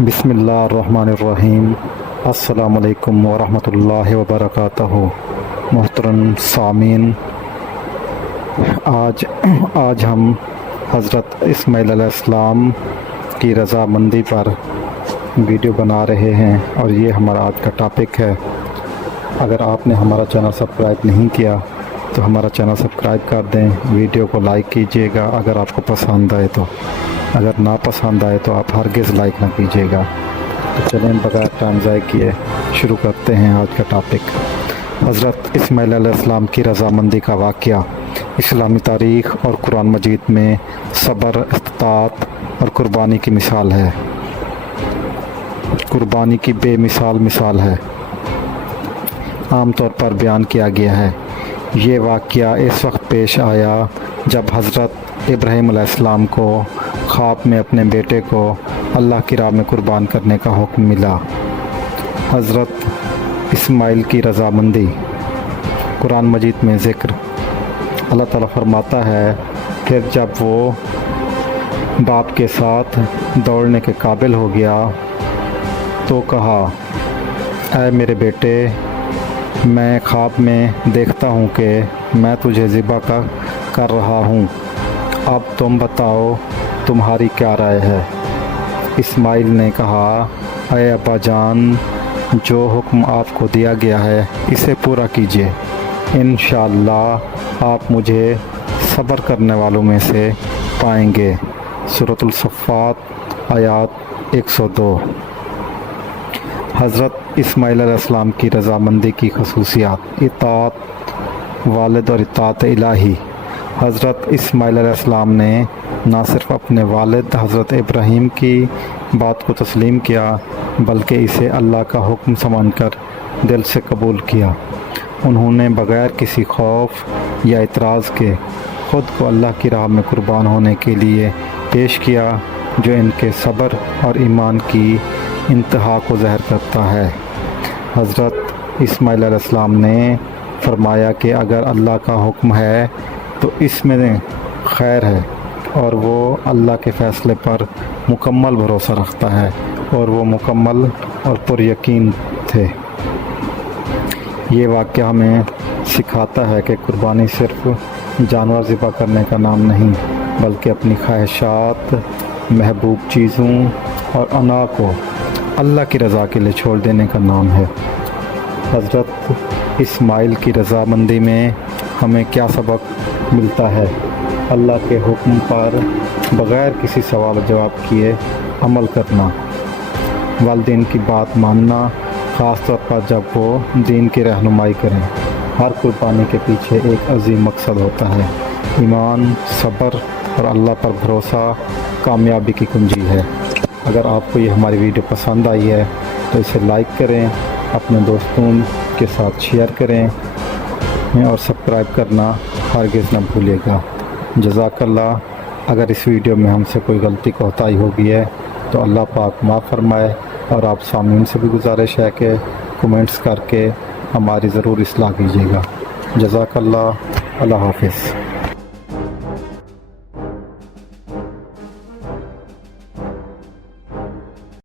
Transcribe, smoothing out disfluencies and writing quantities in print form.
بسم اللہ الرحمن الرحیم۔ السلام علیکم ورحمۃ اللہ وبرکاتہ۔ محترم سامعین، آج ہم حضرت اسماعیل علیہ السلام کی رضامندی پر ویڈیو بنا رہے ہیں، اور یہ ہمارا آج کا ٹاپک ہے۔ اگر آپ نے ہمارا چینل سبسکرائب نہیں کیا تو ہمارا چینل سبسکرائب کر دیں، ویڈیو کو لائک کیجیے گا اگر آپ کو پسند آئے تو، اگر نہ پسند آئے تو آپ ہرگز لائک نہ کیجیے گا۔ تو چلیں بغیر ٹائم ضائع کیے شروع کرتے ہیں آج کا ٹاپک۔ حضرت اسماعیل علیہ السلام کی رضامندی کا واقعہ اسلامی تاریخ اور قرآن مجید میں صبر، استطاعت اور قربانی کی مثال ہے، قربانی کی بے مثال ہے، عام طور پر بیان کیا گیا ہے۔ یہ واقعہ اس وقت پیش آیا جب حضرت ابراہیم علیہ السلام کو خواب میں اپنے بیٹے کو اللہ کی راہ میں قربان کرنے کا حکم ملا۔ حضرت اسماعیل کی رضامندی قرآن مجید میں ذکر۔ اللہ تعالیٰ فرماتا ہے، پھر جب وہ باپ کے ساتھ دوڑنے کے قابل ہو گیا تو کہا، اے میرے بیٹے، میں خواب میں دیکھتا ہوں کہ میں تجھے ذبح کر رہا ہوں، اب تم بتاؤ تمہاری کیا رائے ہے؟ اسماعیل نے کہا، اے ابا جان، جو حکم آپ کو دیا گیا ہے اسے پورا کیجیے، انشاءاللہ آپ مجھے صبر کرنے والوں میں سے پائیں گے۔ سورۃ الصفات آیات 102۔ حضرت اسماعیل علیہ السلام کی رضامندی کی خصوصیات۔ اطاعت والد اور اطاعت الہی۔ حضرت اسماعیل علیہ السلام نے نہ صرف اپنے والد حضرت ابراہیم کی بات کو تسلیم کیا بلکہ اسے اللہ کا حکم سمجھ کر دل سے قبول کیا۔ انہوں نے بغیر کسی خوف یا اعتراض کے خود کو اللہ کی راہ میں قربان ہونے کے لیے پیش کیا، جو ان کے صبر اور ایمان کی انتہا کو ظاہر کرتا ہے۔ حضرت اسماعیل علیہ السلام نے فرمایا کہ اگر اللہ کا حکم ہے تو اس میں خیر ہے، اور وہ اللہ کے فیصلے پر مکمل بھروسہ رکھتا ہے، اور وہ مکمل اور پر یقین تھے۔ یہ واقعہ ہمیں سکھاتا ہے کہ قربانی صرف جانور ذبح کرنے کا نام نہیں، بلکہ اپنی خواہشات، محبوب چیزوں اور انا کو اللہ کی رضا کے لیے چھوڑ دینے کا نام ہے۔ حضرت اسماعیل کی رضامندی میں ہمیں کیا سبق ملتا ہے؟ اللہ کے حکم پر بغیر کسی سوال و جواب کیے عمل کرنا، والدین کی بات ماننا، خاص طور پر جب وہ دین کی رہنمائی کریں۔ ہر قربانی کے پیچھے ایک عظیم مقصد ہوتا ہے۔ ایمان، صبر اور اللہ پر بھروسہ کامیابی کی کنجی ہے۔ اگر آپ کو یہ ہماری ویڈیو پسند آئی ہے تو اسے لائک کریں، اپنے دوستوں کے ساتھ شیئر کریں، اور سبسکرائب کرنا ہرگز نہ بھولیے گا۔ جزاک اللہ۔ اگر اس ویڈیو میں ہم سے کوئی غلطی کوتاہی ہو گئی ہے تو اللہ پاک معاف فرمائے، اور آپ سامعین سے بھی گزارش ہے کہ کمنٹس کر کے ہماری ضرور اصلاح کیجیے گا۔ جزاک اللہ۔ اللہ حافظ۔